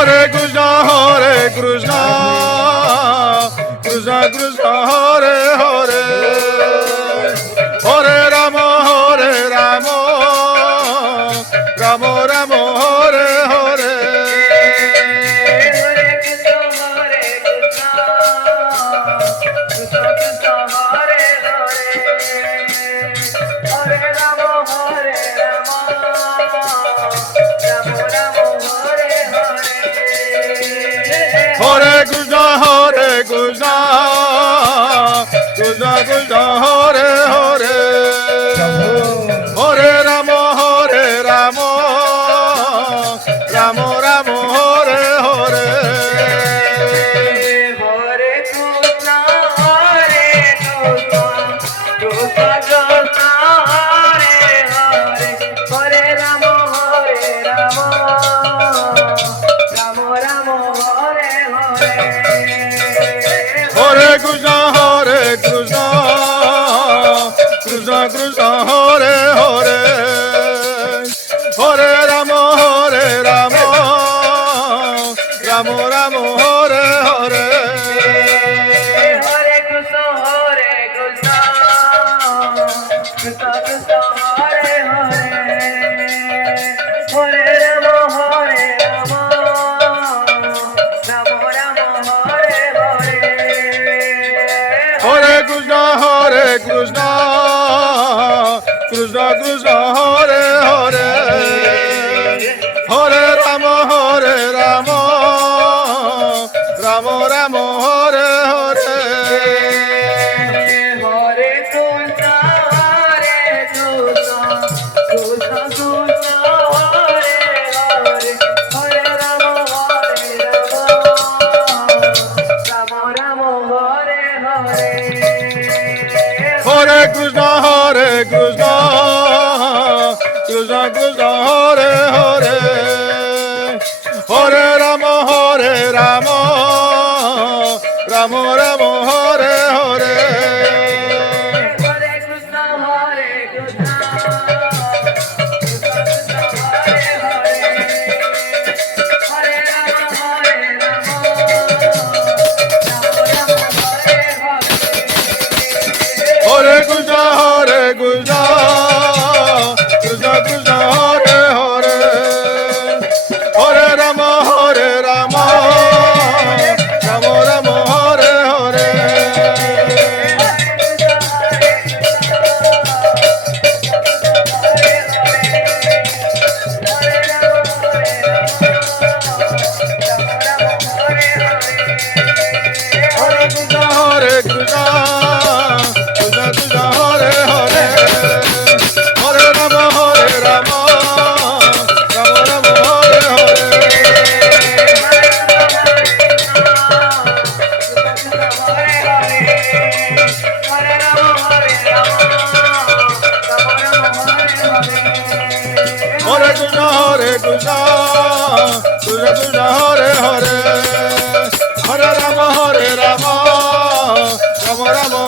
Hare Krishna, Krishna Krishna, Hare Hare, Hare Rama, Rama Rama, Hare Hare. Hare Krishna, Krishna Krishna, Hare Hare, Hare Rama, Rama Rama, Hare Hare. Hare Krishna, Krishna Krishna, Hare Hare, Hare Rama, Rama Rama, Hare Hare. Hare Krishna, Krishna Krishna, Hare Hare, Hare Rama, Rama Rama, Hare Hare. Hare Krishna, Krishna Krishna, Hare Hare, Hare Rama, Rama Rama, Hare Hare. Hare Krishna, Krishna Krishna, Hare Hare, Hare Rama, Rama Rama, Hare Hare. Hare Krishna, Krishna Krishna, Hare Hare, Hare Rama, Rama Rama, Hare Hare. Hare Krishna, Krishna Krishna, Hare Hare, Hare Rama, Rama Rama, Hare Hare. Hare Krishna, Krishna Krishna, Hare Hare, Hare Rama, Rama Rama, Hare Hare. Hare Krishna, Krishna Krishna, Hare Hare, Hare Rama, Rama Hare Hare. Hare Krishna, Krishna Krishna, Hare Hare, Hare Rama, Rama Rama, Hare Hare. Hare Krishna, Krishna Krishna, Hare Hare, Hare Rama, Rama Rama, Hare Hare. Hare Krishna, Krishna Krishna, Hare Hare, Hare Rama, Rama Rama,